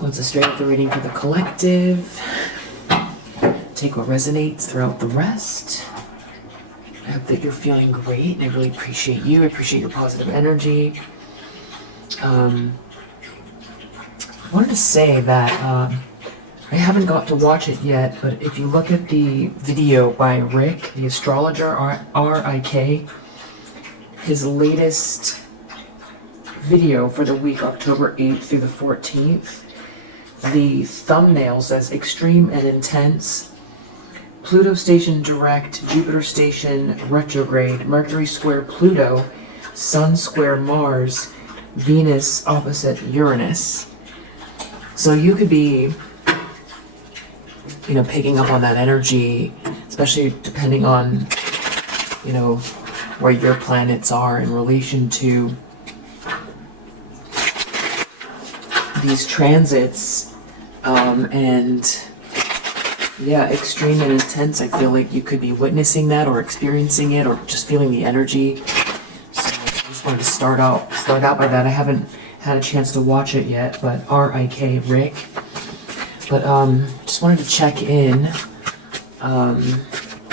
Once a straight up the reading for the collective. Take what resonates throughout the rest. I hope that you're feeling great, and I really appreciate you. I appreciate your positive energy. I wanted to say that I haven't got to watch it yet, but if you look at the video by Rick, the astrologer, R-I-K, his latest video for the week October 8th through the 14th, the thumbnail says extreme and intense, Pluto station direct, Jupiter station retrograde, Mercury square Pluto, Sun square Mars, Venus opposite Uranus. So you could be, picking up on that energy, especially depending on, where your planets are in relation to these transits, extreme and intense. I feel like you could be witnessing that or experiencing it or just feeling the energy. So I just wanted to start out by that. I haven't had a chance to watch it yet, but R-I-K, Rick. But just wanted to check in.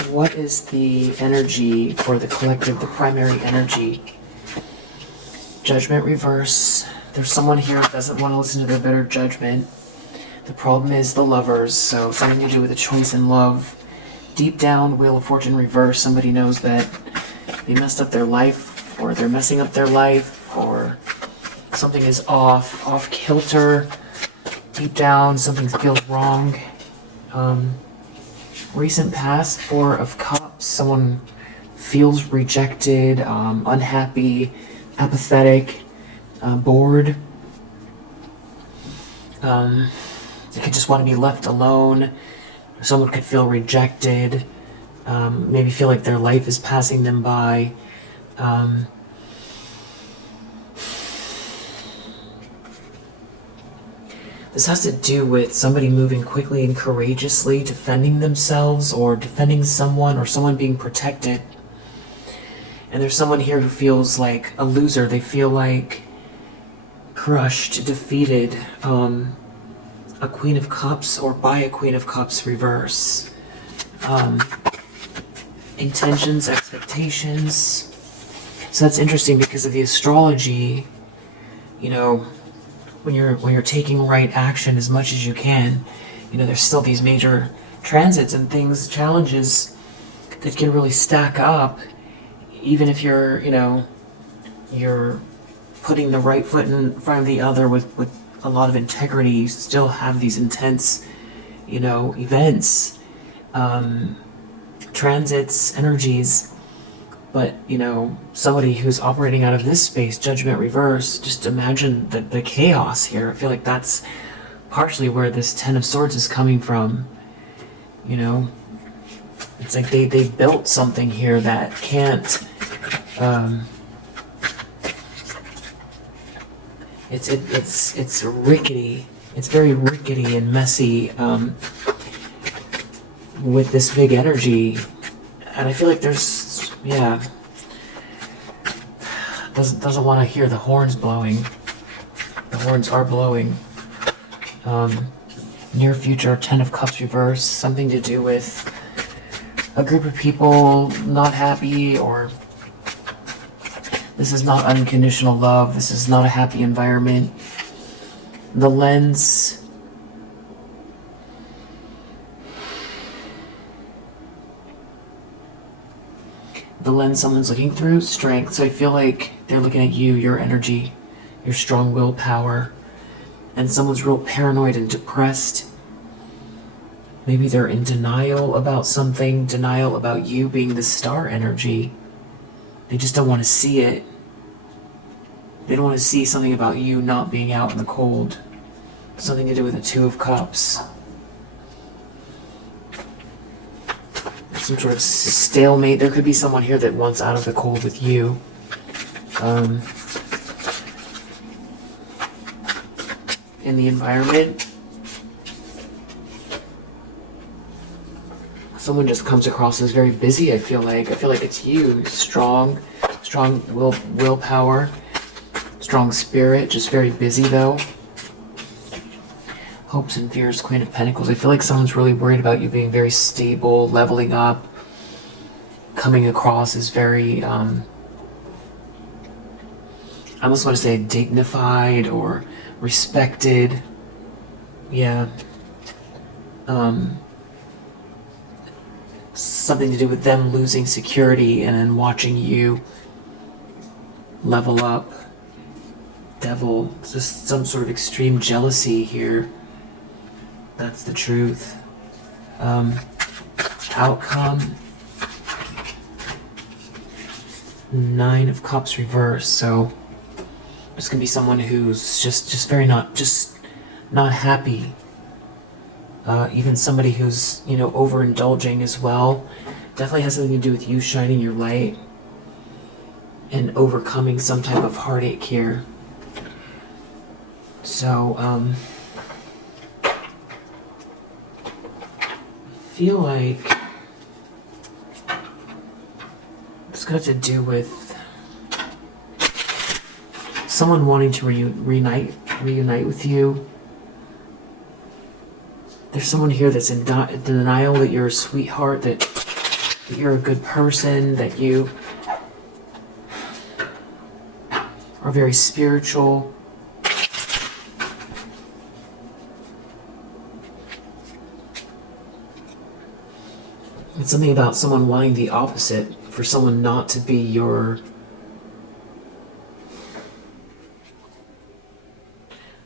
What is the energy for the collective, the primary energy? Judgment reverse. There's someone here who doesn't want to listen to their better judgment. The problem is the lovers, so something to do with a choice in love. Deep down, Wheel of Fortune reverse, somebody knows that they messed up their life, or they're messing up their life, or something is off kilter. Deep down, something feels wrong. Recent past, Four of Cups, someone feels rejected, unhappy, apathetic, bored. They could just want to be left alone. Someone could feel rejected, maybe feel like their life is passing them by. This has to do with somebody moving quickly and courageously, defending themselves or defending someone or someone being protected. And there's someone here who feels like a loser. They feel like crushed, defeated. A Queen of Cups or by a Queen of Cups reverse. Intentions, expectations. So that's interesting because of the astrology, when you're taking right action as much as you can, there's still these major transits and things, challenges that can really stack up, even if you're putting the right foot in front of the other with a lot of integrity. You still have these intense, events, transits, energies. But, somebody who's operating out of this space, judgment reverse, just imagine the chaos here. I feel like that's partially where this Ten of Swords is coming from. It's like they built something here that can't, it's rickety. It's very rickety and messy, with this big energy. And I feel like doesn't want to hear the horns blowing. The horns are blowing. Near future, Ten of Cups reverse, something to do with a group of people not happy, or this is not unconditional love, this is not a happy environment. The lens, someone's looking through, strength. So I feel like they're looking at you, your energy, your strong willpower, and someone's real paranoid and depressed. Maybe they're in denial about something, denial about you being the star energy. They just don't want to see it. They don't want to see something about you not being out in the cold. Something to do with the Two of Cups. Some sort of stalemate. There could be someone here that wants out of the cold with you. In the environment, someone just comes across as very busy. I feel like it's you. Strong willpower, strong spirit, just very busy though. Hopes and fears, Queen of Pentacles. I feel like someone's really worried about you being very stable, leveling up, coming across as very, I almost want to say dignified or respected. Yeah. Something to do with them losing security and then watching you level up. Devil, just some sort of extreme jealousy here. That's the truth. Outcome. 9 of Cups reverse. So there's gonna be someone who's just very not happy. Even somebody who's, you know, overindulging as well. Definitely has something to do with you shining your light and overcoming some type of heartache here. So, I feel like it's going to have to do with someone wanting to reunite with you. There's someone here that's in denial that you're a sweetheart, that you're a good person, that you are very spiritual. It's something about someone wanting the opposite, for someone not to be your...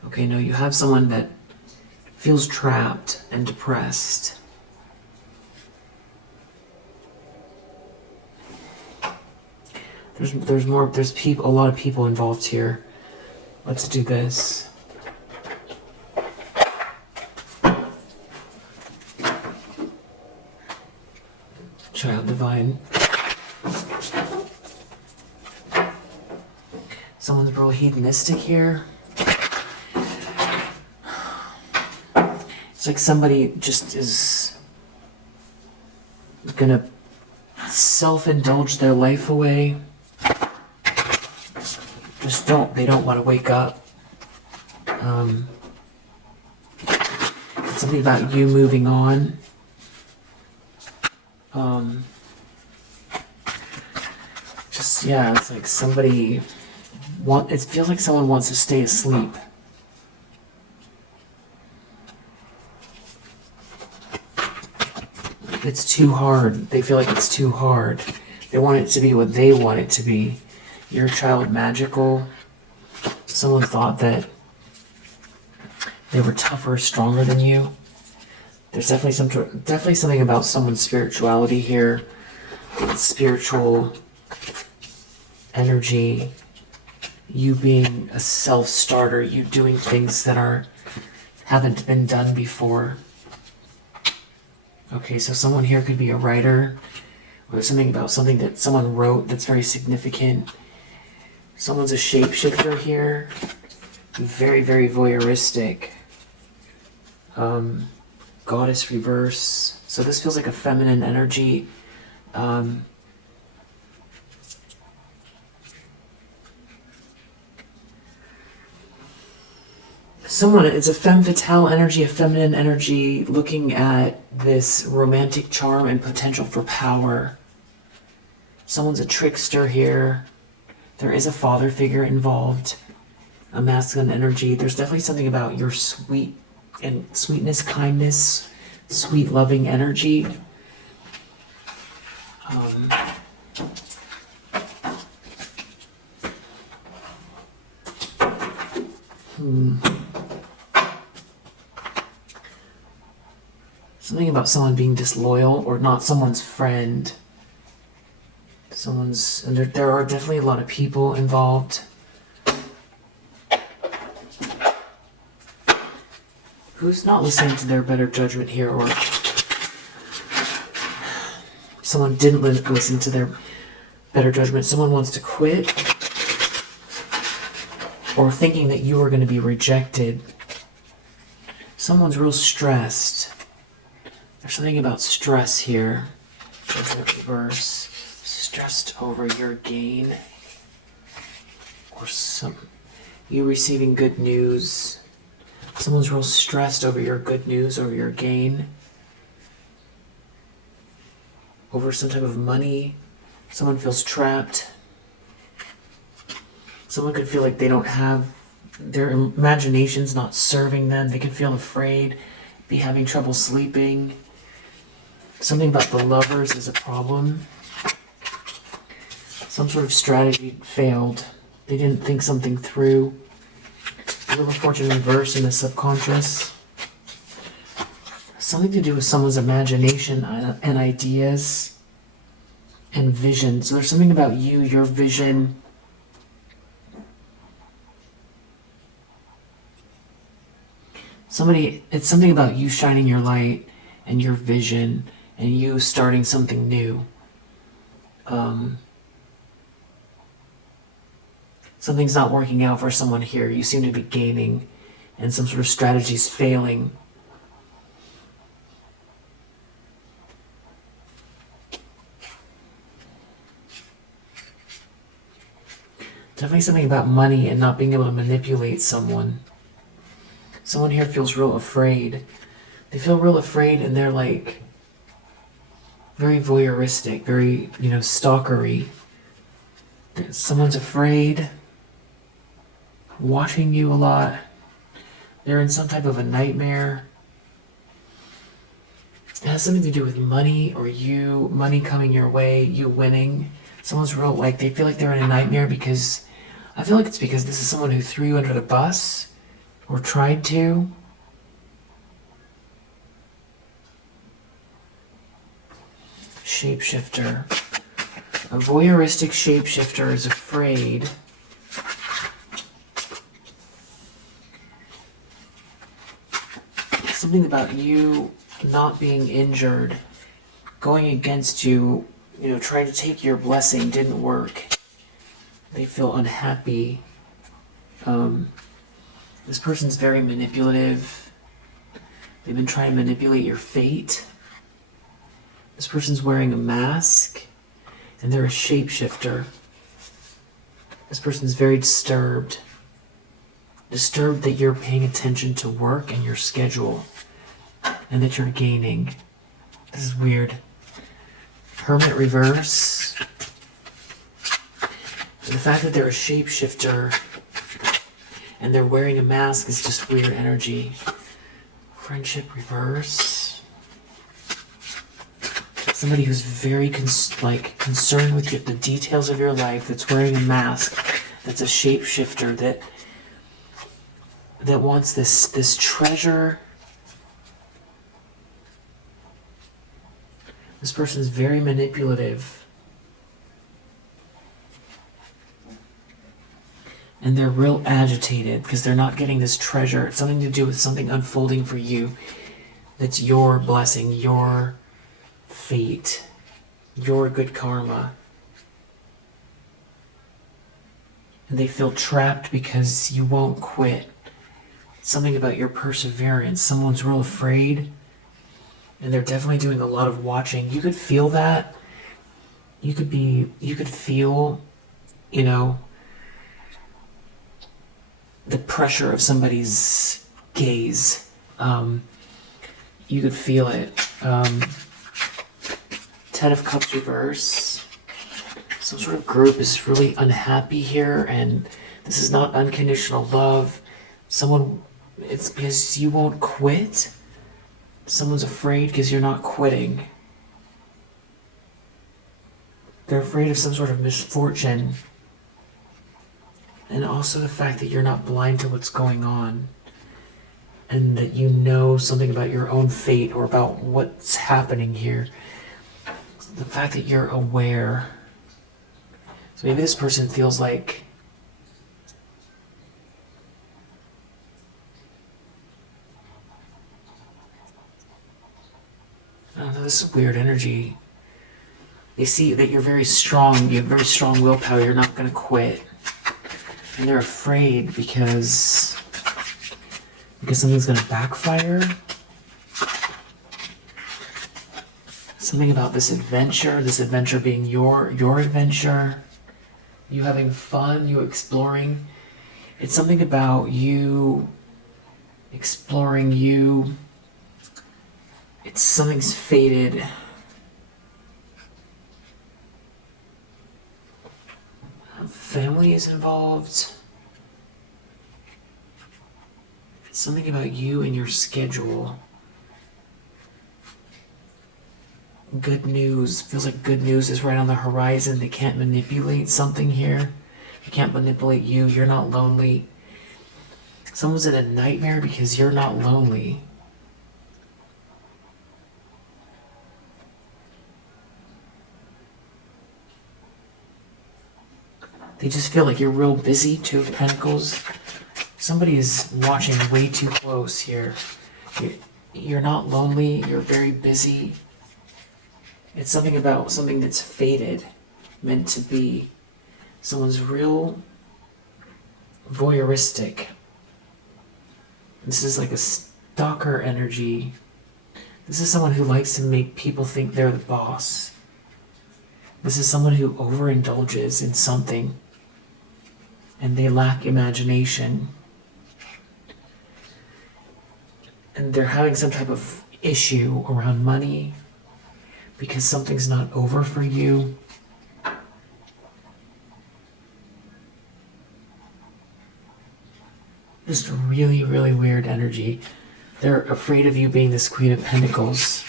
Okay, no, you have someone that feels trapped and depressed. There's a lot of people involved here. Let's do this. Child Divine. Someone's real hedonistic here. It's like somebody just is gonna self-indulge their life away. They don't want to wake up. It's something about you moving on. It's like somebody it feels like someone wants to stay asleep. It's too hard. They feel like it's too hard. They want it to be what they want it to be. You're a child magical. Someone thought that they were tougher, stronger than you. There's definitely something about someone's spirituality here. Spiritual energy. You being a self-starter. You doing things that haven't been done before. Okay, so someone here could be a writer. Or there's something about something that someone wrote that's very significant. Someone's a shapeshifter here. Very, very voyeuristic. Goddess reverse. So this feels like a feminine energy. It's a femme fatale energy, a feminine energy, looking at this romantic charm and potential for power. Someone's a trickster here. There is a father figure involved, a masculine energy. There's definitely something about your sweetness, kindness, sweet, loving energy. Something about someone being disloyal or not someone's friend. And there are definitely a lot of people involved. Who's not listening to their better judgment here, or someone didn't listen to their better judgment. Someone wants to quit, or thinking that you are going to be rejected. Someone's real stressed. There's something about stress here. Judgment reverse. Stressed over your gain, or you receiving good news. Someone's real stressed over your good news or your gain. Over some type of money. Someone feels trapped. Someone could feel like they don't have, their imagination's not serving them. They can feel afraid, be having trouble sleeping. Something about the lovers is a problem. Some sort of strategy failed. They didn't think something through. Wheel of Fortune reverse in the subconscious. Something to do with someone's imagination and ideas and vision. So there's something about you, your vision. It's something about you shining your light and your vision and you starting something new. Something's not working out for someone here. You seem to be gaining and some sort of strategy's failing. Definitely something about money and not being able to manipulate someone. Someone here feels real afraid. They feel real afraid and they're like very voyeuristic, very, stalkery. Someone's afraid, watching you a lot. They're in some type of a nightmare. It has something to do with money or money coming your way, you winning. Someone's real, they feel like they're in a nightmare because, I feel like it's because this is someone who threw you under the bus or tried to. Shapeshifter. A voyeuristic shapeshifter is afraid. Something about you not being injured, going against you, trying to take your blessing didn't work. They feel unhappy. This person's very manipulative. They've been trying to manipulate your fate. This person's wearing a mask, and they're a shapeshifter. This person's very disturbed. Disturbed that you're paying attention to work and your schedule, and that you're gaining. This is weird. Hermit reverse. And the fact that they're a shapeshifter and they're wearing a mask is just weird energy. Friendship reverse. Somebody who's very concerned with the details of your life, that's wearing a mask, that's a shapeshifter, that wants this treasure. This person's very manipulative. And they're real agitated because they're not getting this treasure. It's something to do with something unfolding for you. That's your blessing, your fate, your good karma. And they feel trapped because you won't quit. Something about your perseverance. Someone's real afraid. And they're definitely doing a lot of watching. You could feel that. You could feel, the pressure of somebody's gaze. You could feel it. Ten of Cups reverse. Some sort of group is really unhappy here, and this is not unconditional love. It's because you won't quit. Someone's afraid because you're not quitting. They're afraid of some sort of misfortune. And also the fact that you're not blind to what's going on. And that you know something about your own fate or about what's happening here. The fact that you're aware. So maybe this person feels like I don't know, this is weird energy. They see that you're very strong, you have very strong willpower, you're not going to quit. And they're afraid because something's going to backfire. Something about this adventure being your adventure, you having fun, you exploring. It's something about you exploring you. It's something's faded. Family is involved. It's something about you and your schedule. Good news. Feels like good news is right on the horizon. They can't manipulate something here. They can't manipulate you. You're not lonely. Someone's in a nightmare because you're not lonely. They just feel like you're real busy. Two of Pentacles. Somebody is watching way too close here. You're not lonely. You're very busy. It's something about something that's faded, meant to be. Someone's real voyeuristic. This is like a stalker energy. This is someone who likes to make people think they're the boss. This is someone who overindulges in something and they lack imagination. And they're having some type of issue around money because something's not over for you. Just really, really weird energy. They're afraid of you being this Queen of Pentacles.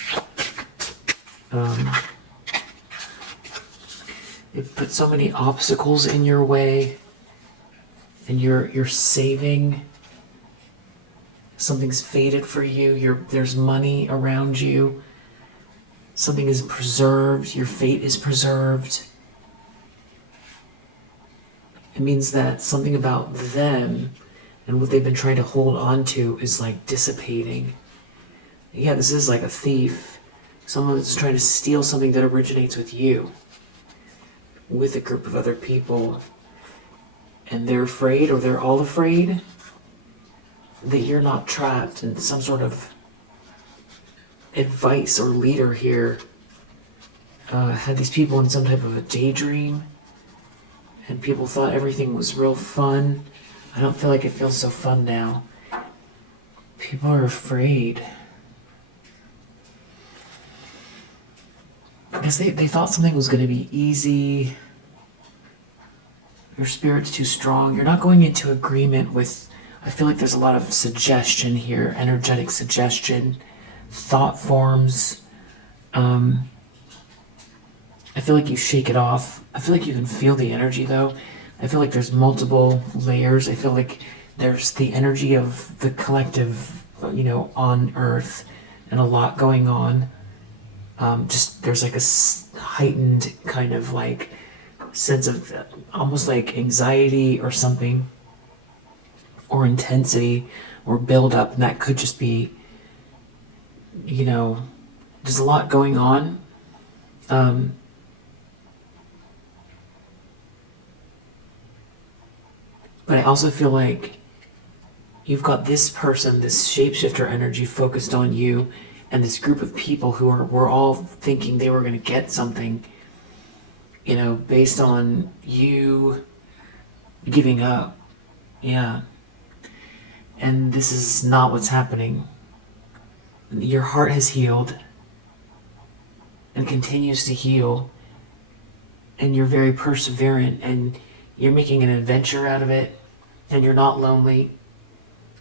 They put so many obstacles in your way, and you're saving. Something's faded for you. There's money around you. Something is preserved. Your fate is preserved. It means that something about them and what they've been trying to hold on to is like dissipating. Yeah, this is like a thief. Someone that's trying to steal something that originates with you, with a group of other people. And they're afraid, or they're all afraid, that you're not trapped in some sort of advice or leader here. Had these people in some type of a daydream, and people thought everything was real fun. I don't feel like it feels so fun now. People are afraid. Because they thought something was going to be easy. Your spirit's too strong. You're not going into agreement with... I feel like there's a lot of suggestion here. Energetic suggestion. Thought forms. I feel like you shake it off. I feel like you can feel the energy though. I feel like there's multiple layers. I feel like there's the energy of the collective, on Earth, and a lot going on. Just there's like a heightened kind of like sense of almost like anxiety or something, or intensity, or build up, and that could just be, there's a lot going on. But I also feel like you've got this person, this shapeshifter energy focused on you, and this group of people who were all thinking they were going to get something, based on you giving up. Yeah. And this is not what's happening. Your heart has healed and continues to heal, and you're very perseverant, and you're making an adventure out of it, and you're not lonely,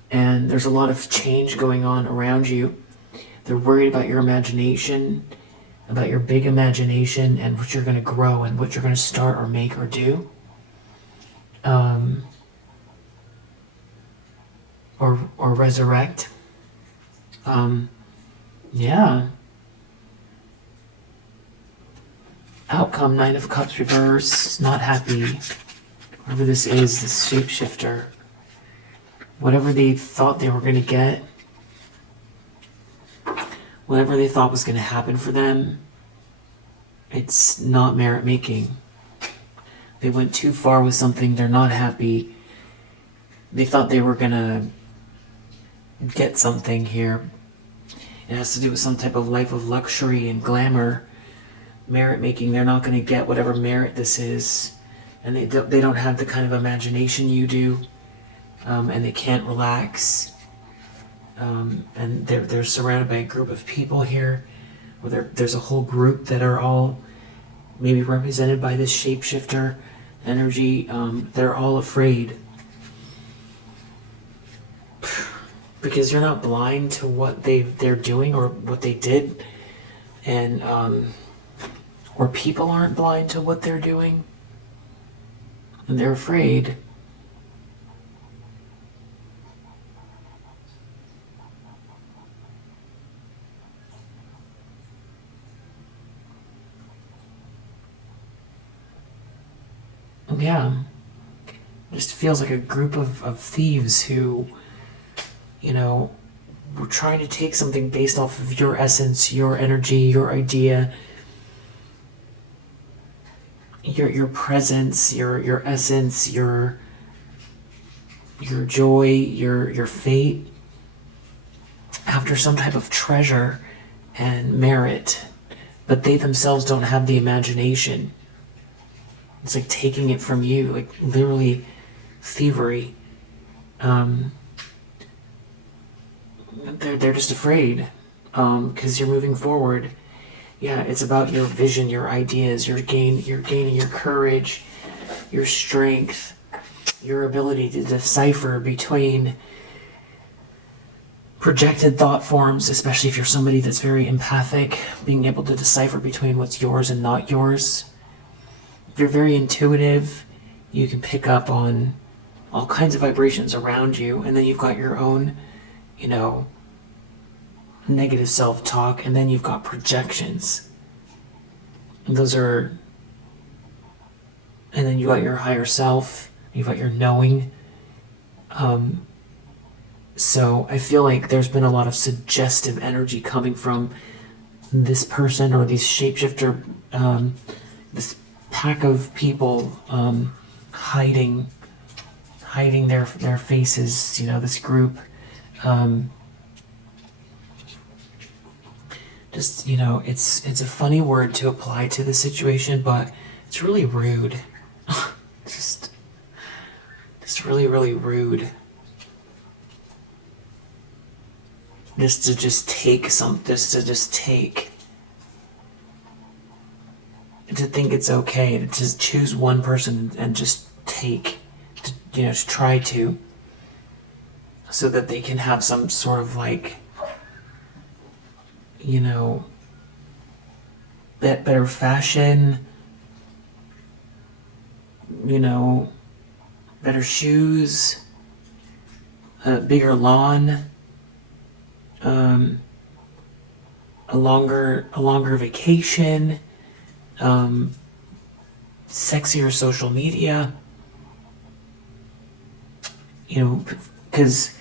and there's a lot of change going on around you. They're worried about your imagination, about your big imagination, and what you're going to grow and what you're going to start or make or do. Or resurrect. Yeah. Outcome, Nine of Cups reverse, not happy. Whoever this is, this shapeshifter. Whatever they thought they were going to get, whatever they thought was going to happen for them, it's not merit making. They went too far with something, they're not happy. They thought they were going to get something here. It has to do with some type of life of luxury and glamour. Merit making, they're not going to get whatever merit this is. And they don't have the kind of imagination you do. And they can't relax. and they're surrounded by a group of people here, or there's a whole group that are all maybe represented by this shapeshifter energy. They're all afraid because you're not blind to what they're doing or what they did, and or people aren't blind to what they're doing, and they're afraid. Yeah, just feels like a group of thieves who, you know, were trying to take something based off of your essence, your energy, your idea, your presence, your essence, your joy, your fate, after some type of treasure and merit, but they themselves don't have the imagination. It's like taking it from you, like literally thievery. They're just afraid because you're moving forward. Yeah, it's about your vision, your ideas, you're gaining your courage, your strength, your ability to decipher between projected thought forms, especially if you're somebody that's very empathic, being able to decipher between what's yours and not yours. If you're very intuitive, you can pick up on all kinds of vibrations around you, and then you've got your own, negative self-talk, and then you've got projections. And then you got your higher self, you've got your knowing. So I feel like there's been a lot of suggestive energy coming from this person or these shapeshifter, this pack of people hiding their faces, this group. It's a funny word to apply to the situation, but it's really rude. just really, really rude. To think it's okay to just choose one person and just take, to try to, so that they can have some sort of better fashion, better shoes, a bigger lawn, a longer vacation, sexier social media, because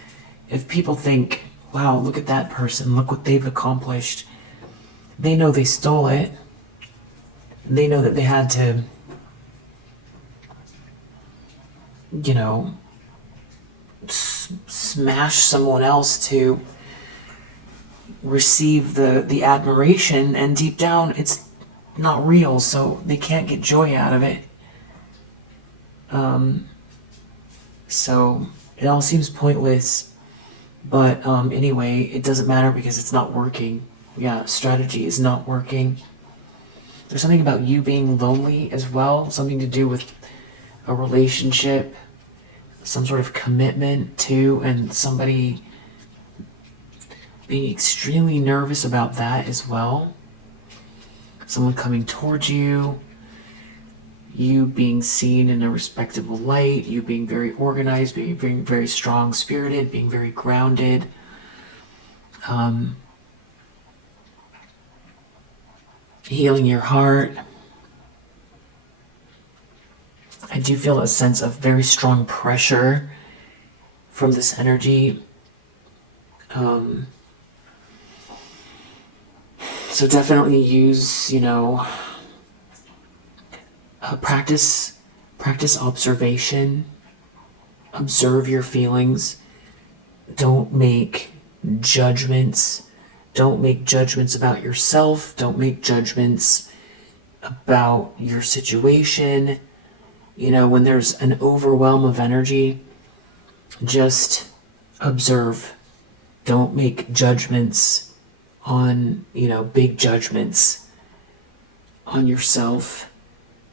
if people think, wow, look at that person, look what they've accomplished, they know they stole it. They know that they had to, smash someone else to receive the admiration, and deep down it's not real, so they can't get joy out of it. So it all seems pointless, but anyway, it doesn't matter because it's not working. Yeah, strategy is not working. There's something about you being lonely as well, something to do with a relationship, some sort of commitment to, and somebody being extremely nervous about that as well. Someone coming towards you, you being seen in a respectable light, you being very organized, being very strong-spirited, being very grounded. Healing your heart. I do feel a sense of very strong pressure from this energy. So definitely use, practice observation. Observe your feelings. Don't make judgments. Don't make judgments about yourself. Don't make judgments about your situation. When there's an overwhelm of energy, just observe. Don't make judgments on, big judgments on yourself,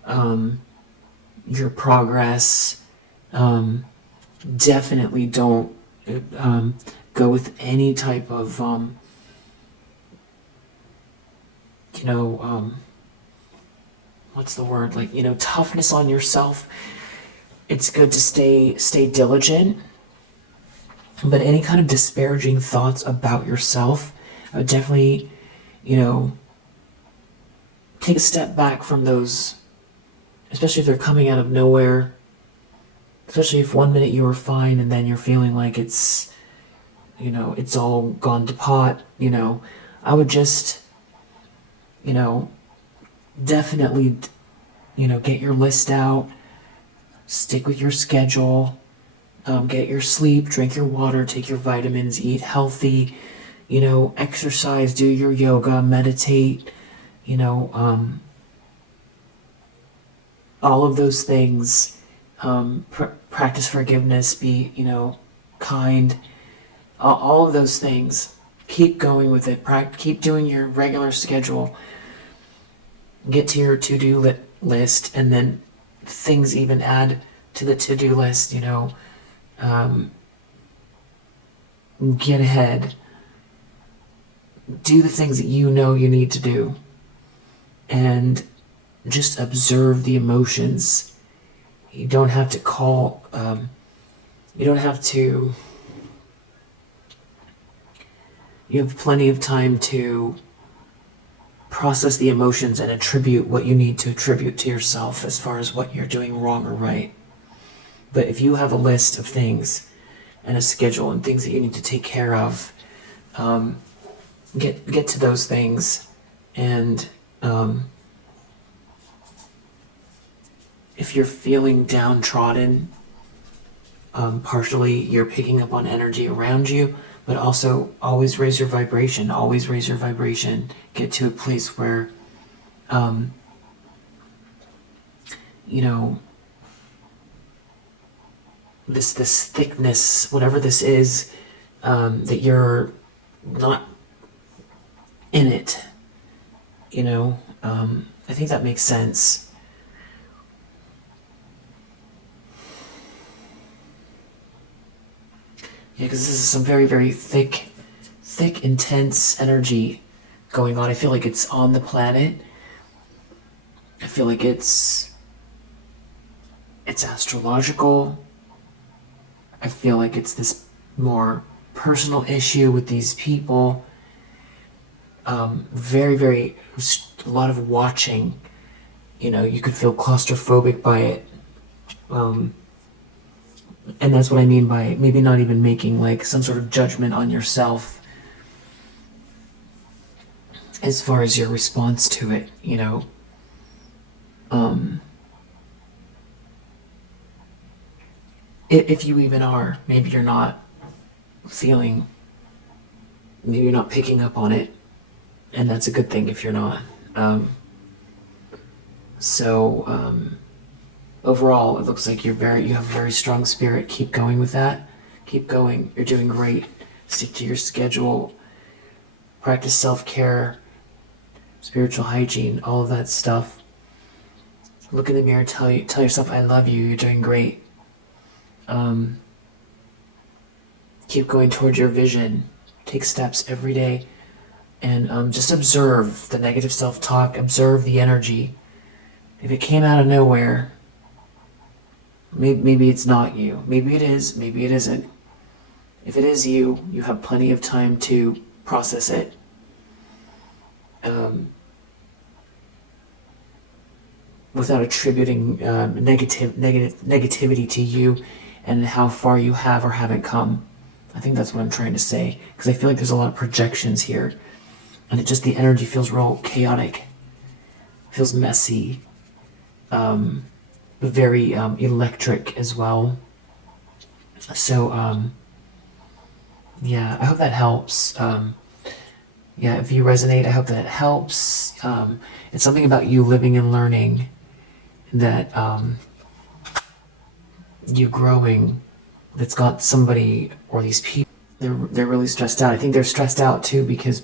your progress. Definitely don't go with any type of, what's the word? Like, toughness on yourself. It's good to stay diligent, but any kind of disparaging thoughts about yourself, I would definitely, take a step back from those, especially if they're coming out of nowhere. Especially if 1 minute you were fine and then you're feeling like it's all gone to pot. I would just, definitely, get your list out, stick with your schedule, get your sleep, drink your water, take your vitamins, eat healthy, exercise, do your yoga, meditate, all of those things. Practice forgiveness, be, kind, all of those things. Keep going with it. Keep doing your regular schedule. Get to your to-do list, and then things even add to the to-do list, get ahead. Do the things that you need to do. And just observe the emotions. You don't have to you have plenty of time to process the emotions and attribute what you need to attribute to yourself as far as what you're doing wrong or right. But if you have a list of things and a schedule and things that you need to take care of, get to those things. And if you're feeling downtrodden, partially you're picking up on energy around you, but also always raise your vibration. Always raise your vibration. Get to a place where, this thickness, whatever this is, that you're not in it. I think that makes sense. Yeah, because this is some very, very thick, intense energy going on. I feel like it's on the planet. I feel like it's astrological. I feel like it's this more personal issue with these people. Very, very, a lot of watching. You could feel claustrophobic by it. And that's what I mean by maybe not even making like some sort of judgment on yourself as far as your response to it, if you even are, maybe you're not picking up on it, and that's a good thing if you're not. Overall, it looks like you have a very strong spirit. Keep going with that. Keep going. You're doing great. Stick to your schedule. Practice self-care, spiritual hygiene, all of that stuff. Look in the mirror. Tell yourself, "I love you. You're doing great." Keep going towards your vision. Take steps every day, and just observe the negative self-talk. Observe the energy. If it came out of nowhere, maybe it's not you. Maybe it is. Maybe it isn't. If it is you, you have plenty of time to process it. Without attributing negativity to you and how far you have or haven't come. I think that's what I'm trying to say, because I feel like there's a lot of projections here, and the energy feels real chaotic, feels messy, very electric as well. So yeah, I hope that helps. Yeah, if you resonate, I hope that it helps. It's something about you living and learning, that you growing, that's got somebody or these people they're really stressed out. I think they're stressed out too because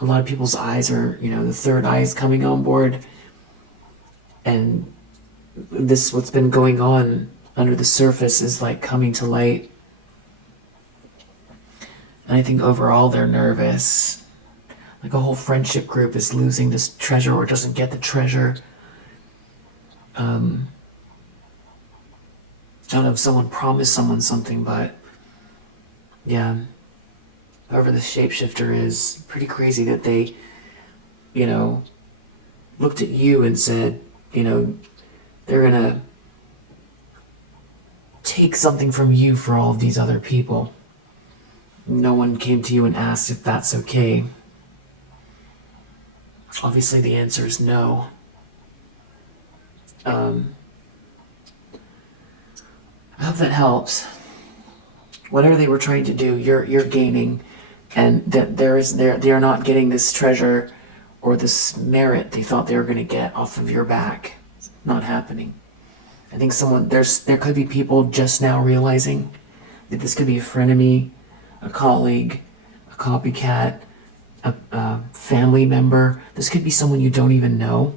a lot of people's eyes are, the third eye is coming on board, and what's been going on under the surface is like coming to light. And I think overall they're nervous. Like a whole friendship group is losing this treasure or doesn't get the treasure. I don't know if someone promised someone something, but yeah. Whoever the shapeshifter is, pretty crazy that they, looked at you and said, they're gonna take something from you for all of these other people. No one came to you and asked if that's okay. Obviously the answer is no. I hope that helps. Whatever they were trying to do, you're gaining, and that they are not getting this treasure or this merit they thought they were going to get off of your back. It's not happening. I think there could be people just now realizing that this could be a frenemy, a colleague, a copycat, a family member. This could be someone you don't even know.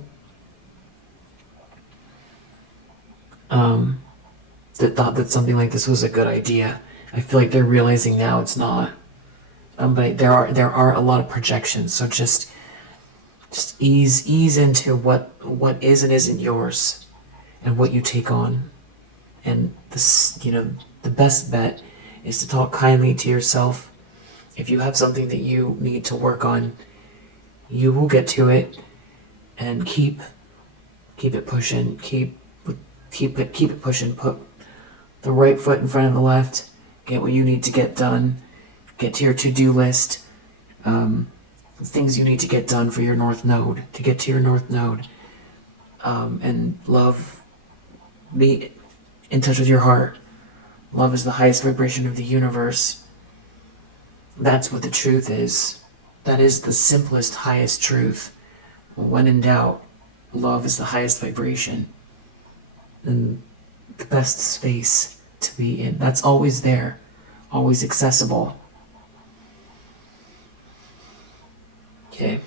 That thought that something like this was a good idea. I feel like they're realizing now it's not. But there are a lot of projections. So just ease into what is and isn't yours, and what you take on. And this, the best bet is to talk kindly to yourself. If you have something that you need to work on, you will get to it, and keep it pushing. Keep it pushing. Put the right foot in front of the left. Get what you need to get done. Get to your to-do list. Things you need to get done for your North Node, to get to your North Node. And love, be in touch with your heart. Love is the highest vibration of the universe. That's what the truth is. That is the simplest, highest truth. When in doubt, love is the highest vibration and the best space to be in. That's always there, always accessible. Okay.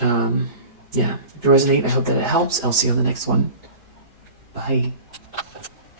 Yeah. If you resonate, I hope that it helps. I'll see you on the next one. Bye.